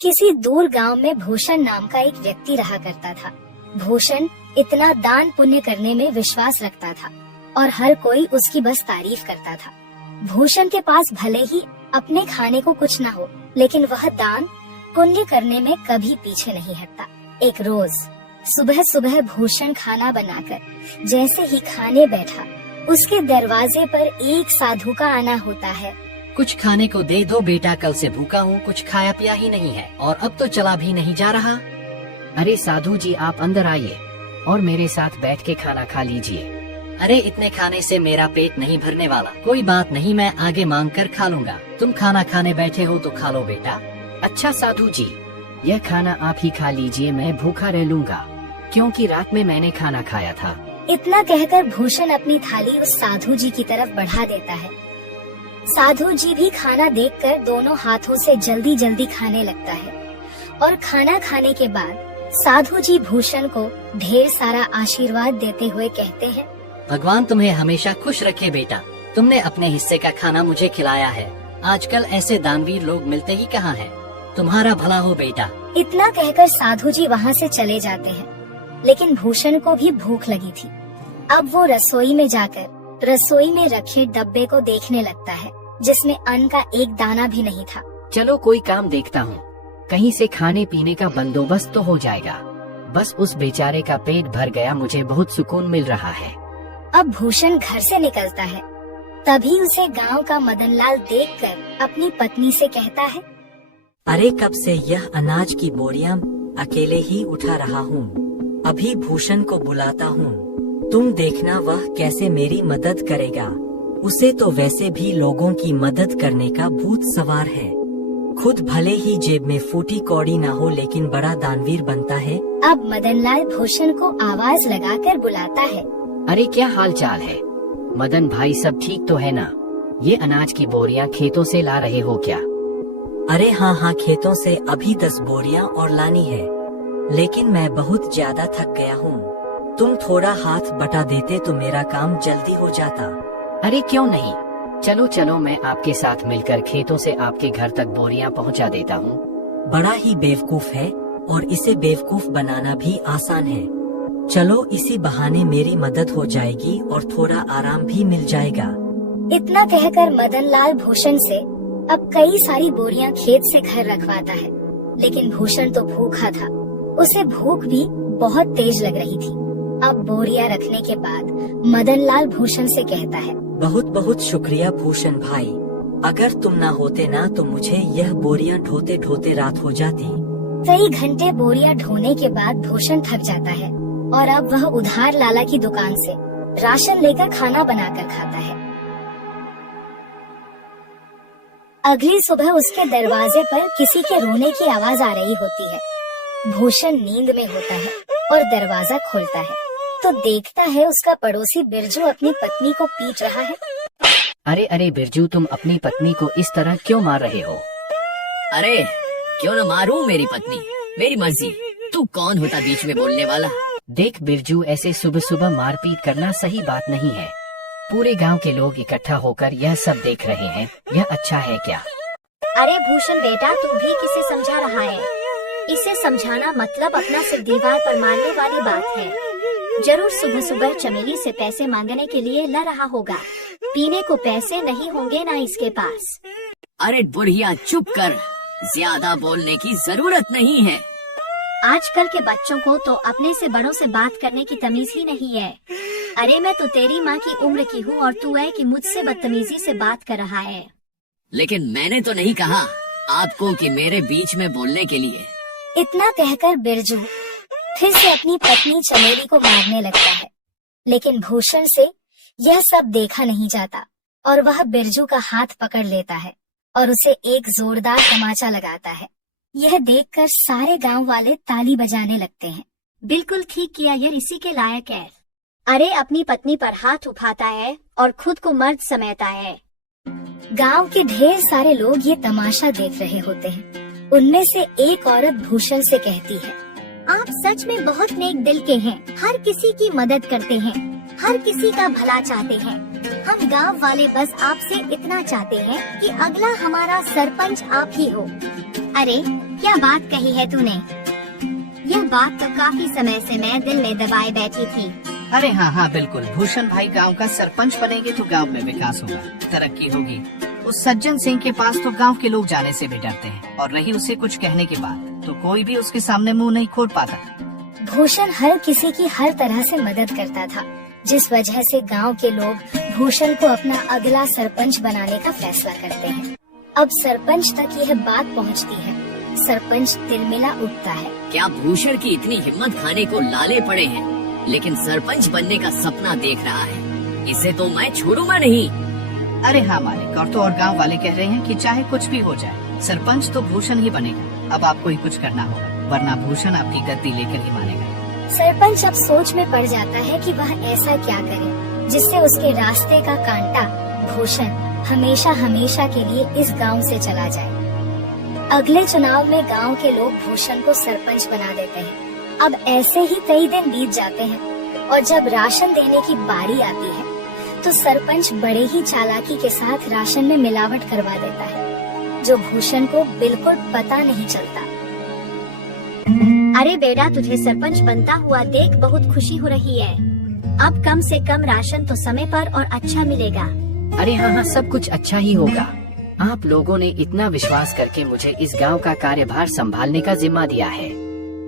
किसी दूर गांव में भूषण नाम का एक व्यक्ति रहा करता था। भूषण इतना दान पुण्य करने में विश्वास रखता था और हर कोई उसकी बस तारीफ करता था। भूषण के पास भले ही अपने खाने को कुछ न हो, लेकिन वह दान पुण्य करने में कभी पीछे नहीं हटता। एक रोज सुबह सुबह भूषण खाना बनाकर जैसे ही खाने बैठा, उसके दरवाजे पर एक साधु का आना होता है। कुछ खाने को दे दो बेटा, कल से भूखा हूँ, कुछ खाया पिया ही नहीं है और अब तो चला भी नहीं जा रहा। अरे साधु जी, आप अंदर आइए और मेरे साथ बैठ के खाना खा लीजिए। अरे इतने खाने से मेरा पेट नहीं भरने वाला। कोई बात नहीं, मैं आगे मांग कर खा लूँगा। तुम खाना खाने बैठे हो तो खा लो बेटा। अच्छा साधु जी, यह खाना आप ही खा लीजिए, मैं भूखा रह लूँगा क्योंकि रात में मैंने खाना खाया था। इतना कहकर भूषण अपनी थाली उस साधु जी की तरफ बढ़ा देता है। साधु जी भी खाना देखकर दोनों हाथों से जल्दी जल्दी खाने लगता है और खाना खाने के बाद साधु जी भूषण को ढेर सारा आशीर्वाद देते हुए कहते हैं, भगवान तुम्हें हमेशा खुश रखे बेटा। तुमने अपने हिस्से का खाना मुझे खिलाया है। आजकल ऐसे दानवीर लोग मिलते ही कहाँ हैं। तुम्हारा भला हो बेटा। इतना कहकर साधु जी वहाँ से चले जाते हैं, लेकिन भूषण को भी भूख लगी थी। अब वो रसोई में जाकर रसोई में रखे डब्बे को देखने लगता है, जिसमें अन्न का एक दाना भी नहीं था। चलो कोई काम देखता हूँ, कहीं से खाने पीने का बंदोबस्त तो हो जाएगा। बस उस बेचारे का पेट भर गया, मुझे बहुत सुकून मिल रहा है। अब भूषण घर से निकलता है, तभी उसे गांव का मदनलाल देखकर अपनी पत्नी से कहता है, अरे कब से यह अनाज की बोरियां अकेले ही उठा रहा हूँ। अभी भूषण को बुलाता हूँ, तुम देखना वह कैसे मेरी मदद करेगा। उसे तो वैसे भी लोगों की मदद करने का भूत सवार है। खुद भले ही जेब में फूटी कौड़ी ना हो, लेकिन बड़ा दानवीर बनता है। अब मदनलाल भूषण को आवाज लगाकर बुलाता है, अरे क्या हाल चाल है मदन भाई, सब ठीक तो है ना? ये अनाज की बोरियां खेतों से ला रहे हो क्या? अरे हाँ, खेतों से अभी 10 बोरियां और लानी है, लेकिन मैं बहुत ज्यादा थक गया हूँ। तुम थोड़ा हाथ बटा देते तो मेरा काम जल्दी हो जाता। अरे क्यों नहीं, चलो चलो, मैं आपके साथ मिलकर खेतों से आपके घर तक बोरियां पहुंचा देता हूं। बड़ा ही बेवकूफ है और इसे बेवकूफ बनाना भी आसान है। चलो इसी बहाने मेरी मदद हो जाएगी और थोड़ा आराम भी मिल जाएगा। इतना कहकर मदनलाल भूषण से अब कई सारी बोरियां खेत से घर रखवाता है, लेकिन भूषण तो भूखा था। उसे भूख भी बहुत तेज लग रही थी। अब बोरियां रखने के बाद मदनलाल भूषण से कहता है, बहुत बहुत शुक्रिया भूषण भाई। अगर तुम ना होते ना तो मुझे यह बोरियां ढोते ढोते रात हो जाती। कई घंटे बोरियां ढोने के बाद भूषण थक जाता है और अब वह उधार लाला की दुकान से राशन लेकर खाना बनाकर खाता है। अगली सुबह उसके दरवाजे पर किसी के रोने की आवाज आ रही होती है। भूषण नींद में होता है और दरवाजा खोलता है तो देखता है उसका पड़ोसी बिरजू अपनी पत्नी को पीट रहा है। अरे अरे बिरजू, तुम अपनी पत्नी को इस तरह क्यों मार रहे हो? अरे क्यों न मारूं मेरी पत्नी, मेरी मर्जी। तू कौन होता बीच में बोलने वाला? देख बिरजू, ऐसे सुबह सुबह मारपीट करना सही बात नहीं है। पूरे गांव के लोग इकट्ठा होकर यह सब देख रहे हैं, यह अच्छा है क्या? अरे भूषण बेटा, तू भी किसे समझा रहा है? इसे समझाना मतलब अपना सिर दीवार पर मारने वाली बात है। जरूर सुबह सुबह चमेली से पैसे मांगने के लिए ला रहा होगा। पीने को पैसे नहीं होंगे ना इसके पास। अरे बुढ़िया चुप कर, ज्यादा बोलने की जरूरत नहीं है। आजकल के बच्चों को तो अपने से बड़ों से बात करने की तमीज ही नहीं है। अरे मैं तो तेरी माँ की उम्र की हूँ और तू है कि मुझसे बदतमीजी से बात कर रहा है। लेकिन मैंने तो नहीं कहा आपको कि मेरे बीच में बोलने के लिए। इतना कहकर बिरजू फिर से अपनी पत्नी चमेली को मारने लगता है, लेकिन भूषण से यह सब देखा नहीं जाता और वह बिरजू का हाथ पकड़ लेता है और उसे एक जोरदार तमाचा लगाता है। यह देखकर सारे गांव वाले ताली बजाने लगते हैं। बिल्कुल ठीक किया यार, इसी के लायक है। अरे अपनी पत्नी पर हाथ उठाता है और खुद को मर्द समझता है। गांव के ढेर सारे लोग ये तमाशा देख रहे होते हैं। उनमें से एक औरत भूषण से कहती है, आप सच में बहुत नेक दिल के हैं, हर किसी की मदद करते हैं, हर किसी का भला चाहते हैं। हम गांव वाले बस आपसे इतना चाहते हैं कि अगला हमारा सरपंच आप ही हो। अरे क्या बात कही है तूने? यह बात तो काफी समय से मैं दिल में दबाए बैठी थी। अरे हाँ हाँ बिल्कुल, भूषण भाई गांव का सरपंच बनेंगे तो गांव में विकास होगा, तरक्की होगी। उस सज्जन सिंह के पास तो गांव के लोग जाने से भी डरते हैं, और रही उसे कुछ कहने की बात तो कोई भी उसके सामने मुंह नहीं खोल पाता। भूषण हर किसी की हर तरह से मदद करता था, जिस वजह से गांव के लोग भूषण को अपना अगला सरपंच बनाने का फैसला करते हैं। अब सरपंच तक यह बात पहुंचती है। सरपंच तिलमिला उठता है। क्या भूषण की इतनी हिम्मत खाने को लाले पड़े हैं, लेकिन सरपंच बनने का सपना देख रहा है। इसे तो मैं छोड़ूंगा नहीं। अरे हाँ मालिक, और तो और गांव वाले कह रहे हैं कि चाहे कुछ भी हो जाए, सरपंच तो भूषण ही बनेगा। अब आपको ही कुछ करना होगा, वरना भूषण आपकी गद्दी लेकर ही मानेगा। सरपंच अब सोच में पड़ जाता है कि वह ऐसा क्या करे जिससे उसके रास्ते का कांटा भूषण हमेशा हमेशा के लिए इस गांव से चला जाए। अगले चुनाव में गांव के लोग भूषण को सरपंच बना देते हैं। अब ऐसे ही कई दिन बीत जाते हैं, और जब राशन देने की बारी आती है तो सरपंच बड़े ही चालाकी के साथ राशन में मिलावट करवा देता है, जो भूषण को बिल्कुल पता नहीं चलता। अरे बेटा, तुझे सरपंच बनता हुआ देख बहुत खुशी हो रही है। अब कम से कम राशन तो समय पर और अच्छा मिलेगा। अरे हाँ हाँ, सब कुछ अच्छा ही होगा। आप लोगों ने इतना विश्वास करके मुझे इस गांव का कार्यभार संभालने का जिम्मा दिया है,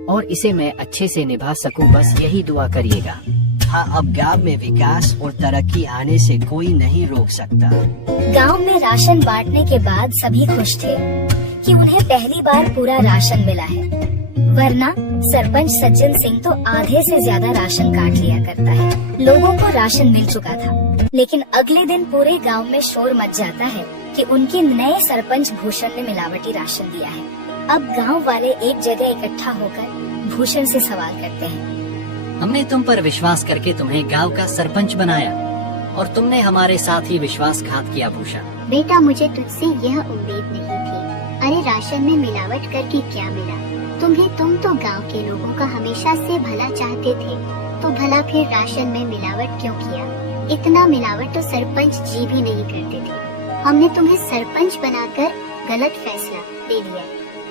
और इसे मैं अच्छे से निभा सकूं, बस यही दुआ करिएगा। हाँ, अब गांव में विकास और तरक्की आने से कोई नहीं रोक सकता। गांव में राशन बांटने के बाद सभी खुश थे कि उन्हें पहली बार पूरा राशन मिला है, वरना सरपंच सज्जन सिंह तो आधे से ज्यादा राशन काट लिया करता है। लोगों को राशन मिल चुका था, लेकिन अगले दिन पूरे गांव में शोर मच जाता है कि उनके नए सरपंच भूषण ने मिलावटी राशन दिया है। अब गांव वाले एक जगह इकट्ठा होकर भूषण से सवाल करते हैं। हमने तुम पर विश्वास करके तुम्हें गांव का सरपंच बनाया, और तुमने हमारे साथ ही विश्वासघात किया भूषण। बेटा, मुझे तुझसे यह उम्मीद नहीं थी। अरे राशन में मिलावट करके क्या मिला? तुम तो गांव के लोगों का हमेशा से भला चाहते थे, तो भला फिर राशन में मिलावट क्यों किया? इतना मिलावट तो सरपंच जी भी नहीं करते थे। हमने तुम्हें सरपंच बनाकर गलत फैसला ले लिया।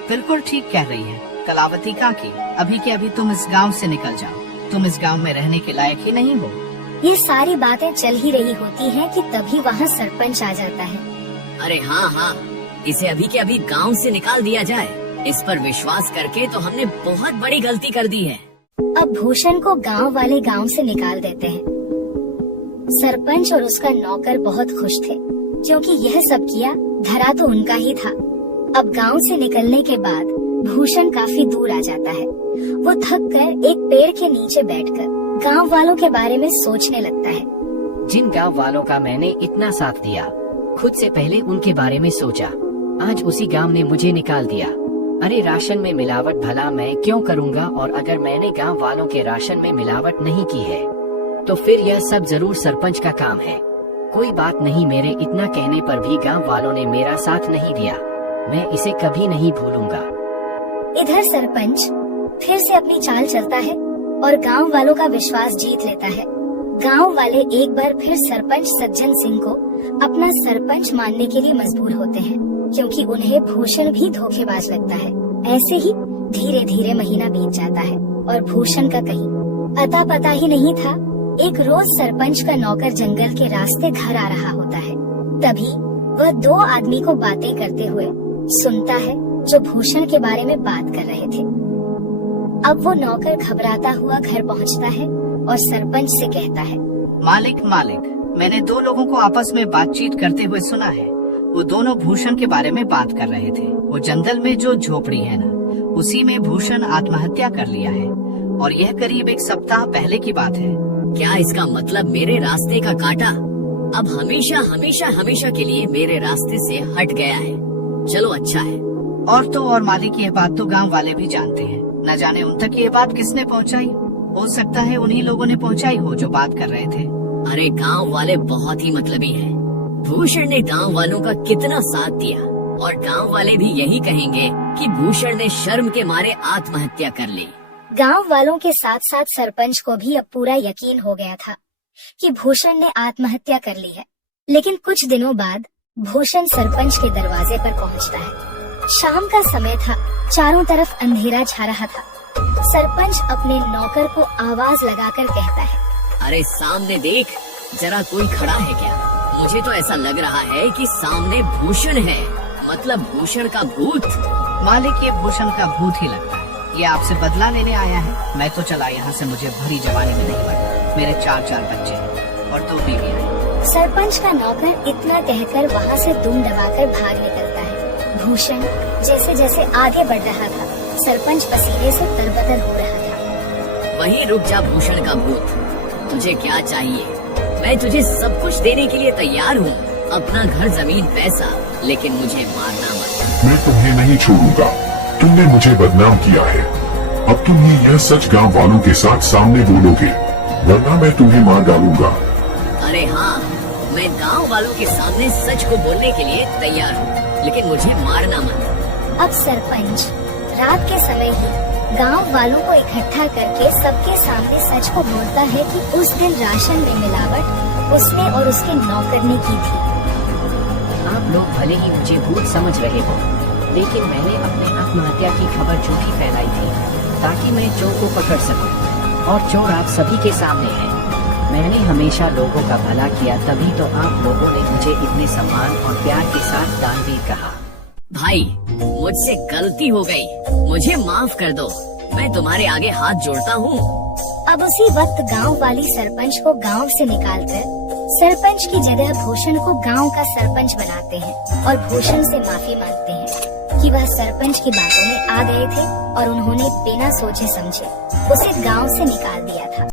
बिल्कुल ठीक कह रही है कलावती काकी। अभी के अभी तुम इस गांव से निकल जाओ, तुम इस गांव में रहने के लायक ही नहीं हो। ये सारी बातें चल ही रही होती हैं कि तभी वहाँ सरपंच आ जाता है। अरे हाँ हाँ, इसे अभी के अभी गांव से निकाल दिया जाए। इस पर विश्वास करके तो हमने बहुत बड़ी गलती कर दी है। अब भूषण को गांव वाले गांव से निकाल देते हैं। सरपंच और उसका नौकर बहुत खुश थे, क्योंकि यह सब किया धरा तो उनका ही था। अब गांव से निकलने के बाद भूषण काफी दूर आ जाता है। वो थक कर एक पेड़ के नीचे बैठकर गांव वालों के बारे में सोचने लगता है। जिन गांव वालों का मैंने इतना साथ दिया, खुद से पहले उनके बारे में सोचा। आज उसी गांव ने मुझे निकाल दिया। अरे राशन में मिलावट भला मैं क्यों करूंगा, और अगर मैंने गांव वालों के राशन में मिलावट नहीं की है तो फिर यह सब जरूर सरपंच का काम है। कोई बात नहीं, मेरे इतना कहने पर भी गांव वालों ने मेरा साथ नहीं दिया। मैं इसे कभी नहीं भूलूंगा। इधर सरपंच फिर से अपनी चाल चलता है और गांव वालों का विश्वास जीत लेता है। गांव वाले एक बार फिर सरपंच सज्जन सिंह को अपना सरपंच मानने के लिए मजबूर होते हैं, क्योंकि उन्हें भूषण भी धोखेबाज लगता है। ऐसे ही धीरे धीरे महीना बीत जाता है और भूषण का कहीं अता पता ही नहीं था। एक रोज सरपंच का नौकर जंगल के रास्ते घर आ रहा होता है। तभी वह दो आदमी को बातें करते हुए सुनता है, जो भूषण के बारे में बात कर रहे थे। अब वो नौकर घबराता हुआ घर पहुंचता है और सरपंच से कहता है, मालिक, मैंने दो लोगों को आपस में बातचीत करते हुए सुना है। वो दोनों भूषण के बारे में बात कर रहे थे। वो जंगल में जो झोपड़ी है ना, उसी में भूषण आत्महत्या कर लिया है, और यह करीब एक सप्ताह पहले की बात है। क्या इसका मतलब मेरे रास्ते का कांटा अब हमेशा हमेशा हमेशा के लिए मेरे रास्ते से हट गया है? चलो अच्छा है। और तो और मालिक, यह बात तो गांव वाले भी जानते हैं। न जाने उन तक ये बात किसने पहुंचाई। हो सकता है उन्हीं लोगों ने पहुंचाई हो जो बात कर रहे थे। अरे गांव वाले बहुत ही मतलबी हैं। भूषण ने गांव वालों का कितना साथ दिया, और गांव वाले भी यही कहेंगे कि भूषण ने शर्म के मारे आत्महत्या कर ली। गांव वालों के साथ साथ सरपंच को भी अब पूरा यकीन हो गया था कि भूषण ने आत्महत्या कर ली है। लेकिन कुछ दिनों बाद भूषण सरपंच के दरवाजे पर पहुंचता है। शाम का समय था, चारों तरफ अंधेरा छा रहा था। सरपंच अपने नौकर को आवाज लगाकर कहता है, अरे सामने देख, जरा कोई खड़ा है क्या? मुझे तो ऐसा लग रहा है कि सामने भूषण है, मतलब भूषण का भूत। मालिक, ये भूषण का भूत ही लगता है। ये आपसे बदला लेने आया है। मैं तो चला यहाँ से, मुझे भरी जवानी में नहीं पड़ा। मेरे 4 बच्चे हैं और 2 बीवियां। सरपंच का नौकर इतना कहकर वहाँ से दुम दबाकर भाग निकलता है। भूषण जैसे जैसे आगे बढ़ रहा था, सरपंच पसीने से तरबतर हो रहा था। वहीं रुक जा भूषण का भूत, तुझे क्या चाहिए? मैं तुझे सब कुछ देने के लिए तैयार हूँ, अपना घर, जमीन, पैसा, लेकिन मुझे मारना मत। मैं तुम्हें नहीं छोड़ूंगा। तुमने मुझे बदनाम किया है। अब तुम ही यह सच गांव वालों के साथ सामने बोलोगे, वरना मैं तुम्हें मार डालूंगा। अरे हाँ, मैं गांव वालों के सामने सच को बोलने के लिए तैयार हूँ, लेकिन मुझे मारना मत। अब सरपंच रात के समय ही गांव वालों को इकट्ठा करके सबके सामने सच को बोलता है कि उस दिन राशन में मिलावट उसने और उसके नौकर ने की थी। आप लोग भले ही मुझे भूत समझ रहे हो, लेकिन मैंने अपने आत्महत्या की खबर झूठी फैलाई थी ताकि मैं चोर को पकड़ सकूं, और चोर आप सभी के सामने है। मैंने हमेशा लोगों का भला किया, तभी तो आप लोगों ने मुझे इतने सम्मान और प्यार के साथ दानवीर कहा। भाई, मुझसे गलती हो गई, मुझे माफ कर दो। मैं तुम्हारे आगे हाथ जोड़ता हूँ। अब उसी वक्त गांव वाली सरपंच को गांव से निकालकर सरपंच की जगह भूषण को गांव का सरपंच बनाते हैं और भूषण से माफी मांगते हैं कि वह सरपंच की बातों में आ गए थे और उन्होंने बिना सोचे समझे उसे गांव से निकाल दिया था।